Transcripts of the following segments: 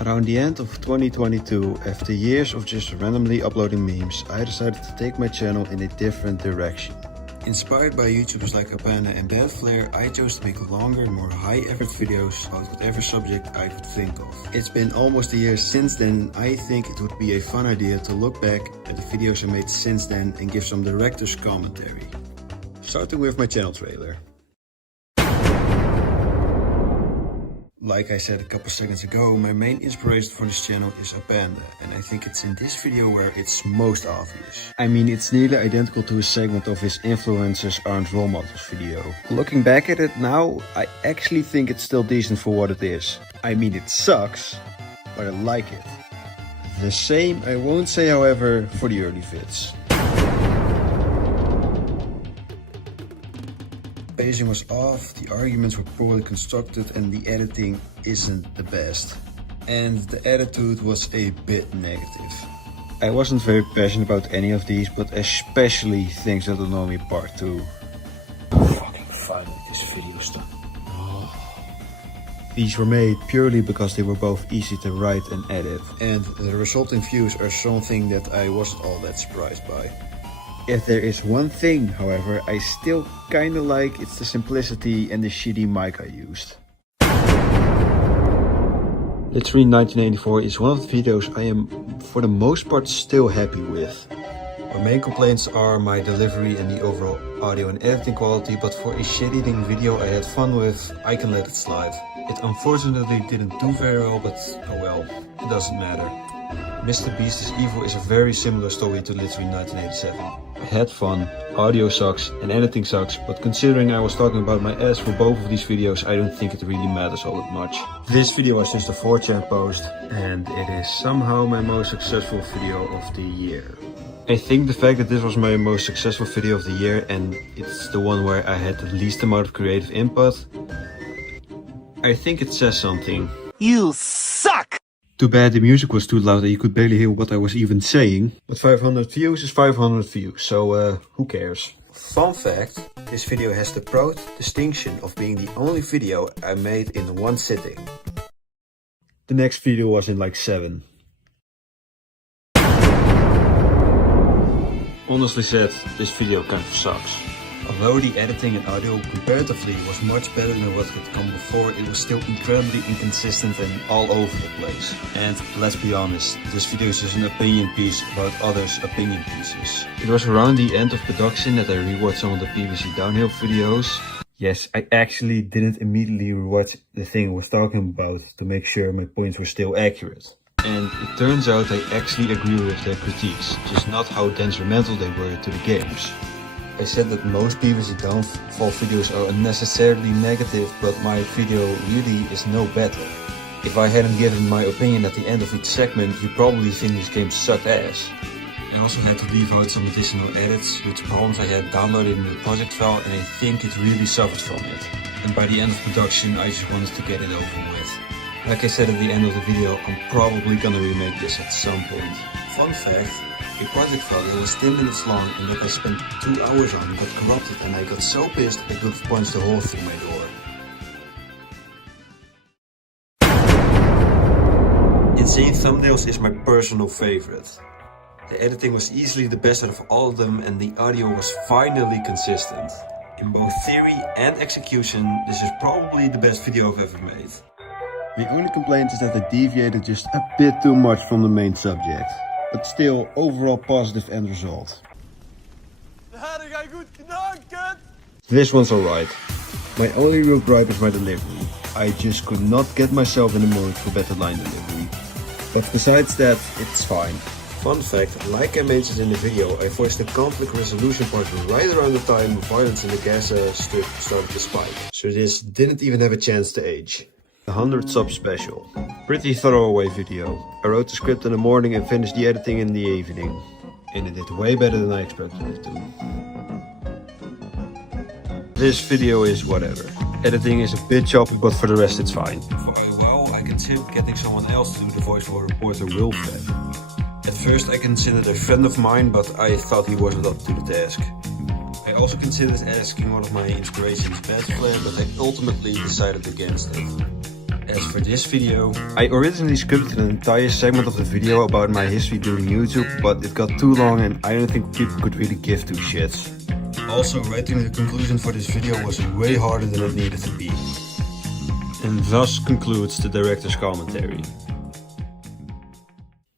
Around the end of 2022, after years of just randomly uploading memes, I decided to take my channel in a different direction. Inspired by YouTubers like Apanda and Badflare, I chose to make longer, more high-effort videos about whatever subject I could think of. It's been almost a year since then. I think it would be a fun idea to look back at the videos I made since then and give some director's commentary. Starting with my channel trailer. Like I said a couple seconds ago, my main inspiration for this channel is Apanda, and I think it's in this video where it's most obvious. I mean, it's nearly identical to a segment of his influencers aren't role models video. Looking back at it now, I actually think it's still decent for what it is. I mean, it sucks, but I like it. The same I won't say, however, for the early vids. Pacing was off, the arguments were poorly constructed, and the editing isn't the best. And the attitude was a bit negative. I wasn't very passionate about any of these, but especially Things That Annoy Me Part 2. Fucking finally this video's done. These were made purely because they were both easy to write and edit. And the resulting views are something that I wasn't all that surprised by. If there is one thing, however, I still kinda like, it's the simplicity and the shitty mic I used. Literally 1984 is one of the videos I am, for the most part, still happy with. My main complaints are my delivery and the overall audio and editing quality, but for a shit-eating video I had fun with, I can let it slide. It unfortunately didn't do very well, but oh well, it doesn't matter. Mr. Beast is Evil is a very similar story to literally 1987. I had fun, audio sucks and editing sucks, but considering I was talking about my ass for both of these videos, I don't think it really matters all that much. This video was just a 4chan post, and it is somehow my most successful video of the year. I think the fact that this was my most successful video of the year, and it's the one where I had the least amount of creative input, I think it says something. You suck! Too bad the music was too loud that you could barely hear what I was even saying. But 500 views is 500 views, so who cares? Fun fact, this video has the proud distinction of being the only video I made in one sitting. The next video was in like 7. Honestly said, this video kind of sucks. Although the editing and audio comparatively was much better than what had come before, it was still incredibly inconsistent and all over the place. And let's be honest, this video is just an opinion piece about others' opinion pieces. It was around the end of production that I rewatched some of the PVC Downhill videos. Yes, I actually didn't immediately rewatch the thing I was talking about to make sure my points were still accurate. And it turns out I actually agree with their critiques, just not how detrimental they were to the games. I said that most PVC Downfall videos are unnecessarily negative, but my video really is no better. If I hadn't given my opinion at the end of each segment, you probably think this game sucked ass. I also had to leave out some additional edits due to problems I had downloaded in the project file, and I think it really suffered from it. And by the end of production, I just wanted to get it over with. Like I said at the end of the video, I'm probably gonna remake this at some point. Fun fact, a project file that was 10 minutes long and that I spent 2 hours on got corrupted, and I got so pissed I could have punched a hole through my door. Insane Thumbnails is my personal favorite. The editing was easily the best out of all of them, and the audio was finally consistent. In both theory and execution, this is probably the best video I've ever made. The only complaint is that I deviated just a bit too much from the main subject. But still, overall positive end result. This one's alright. My only real gripe is my delivery. I just could not get myself in the mood for better line delivery. But besides that, it's fine. Fun fact, like I mentioned in the video, I voiced the conflict resolution part right around the time violence in the Gaza Strip started to spike. So this didn't even have a chance to age. The 100 sub special. Pretty throwaway video. I wrote the script in the morning and finished the editing in the evening. And it did way better than I expected it to. This video is whatever. Editing is a bit choppy, but for the rest it's fine. For a while I considered getting someone else to do the voice for reporter Wilfred. At first I considered a friend of mine, but I thought he wasn't up to the task. I also considered asking one of my inspirations, Badflare, but I ultimately decided against it. as for this video, I originally scripted an entire segment of the video about my history doing YouTube, but it got too long and I don't think people could really give two shits. Also, writing the conclusion for this video was way harder than it needed to be. And thus concludes the director's commentary.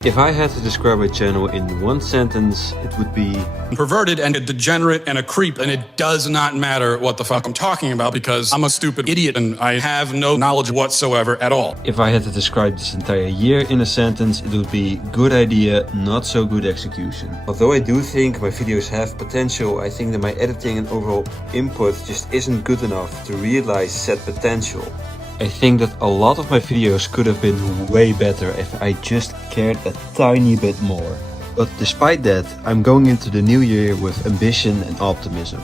If I had to describe my channel in one sentence, it would be perverted and a degenerate and a creep, and it does not matter what the fuck I'm talking about because I'm a stupid idiot and I have no knowledge whatsoever at all. If I had to describe this entire year in a sentence, it would be good idea, not so good execution. Although I do think my videos have potential, I think that my editing and overall input just isn't good enough to realize said potential. I think that a lot of my videos could have been way better if I just cared a tiny bit more. But despite that, I'm going into the new year with ambition and optimism.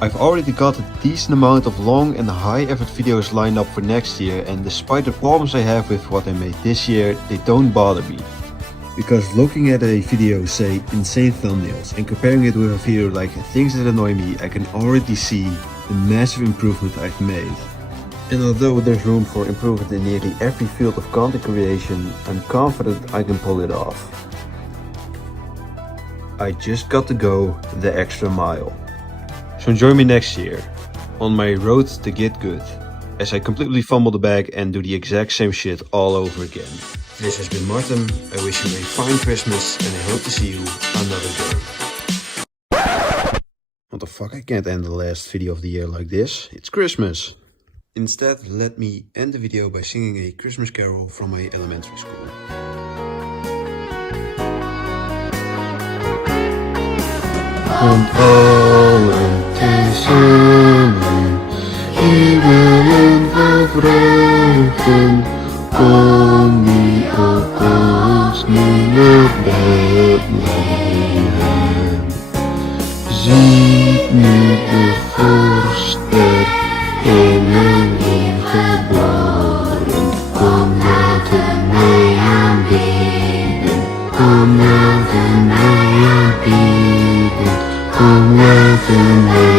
I've already got a decent amount of long and high effort videos lined up for next year, and despite the problems I have with what I made this year, they don't bother me. Because looking at a video, say insane thumbnails, and comparing it with a video like things that annoy me, I can already see the massive improvement I've made. And although there's room for improvement in nearly every field of content creation, I'm confident I can pull it off. I just got to go the extra mile. So join me next year on my road to get good, as I completely fumble the bag and do the exact same shit all over again. This has been Martin. I wish you a fine Christmas and I hope to see you another day. What the fuck, I can't end the last video of the year like this. It's Christmas. Instead, let me end the video by singing a Christmas carol from my elementary school. Want allen te zingen, iedereen van vreugden, kom wie ook ons nu naar Bethlehem. Ziet nu de voorster Hemelin geboren, kom laten wij aanbidden, kom laten wij aanbidden, kom laten wij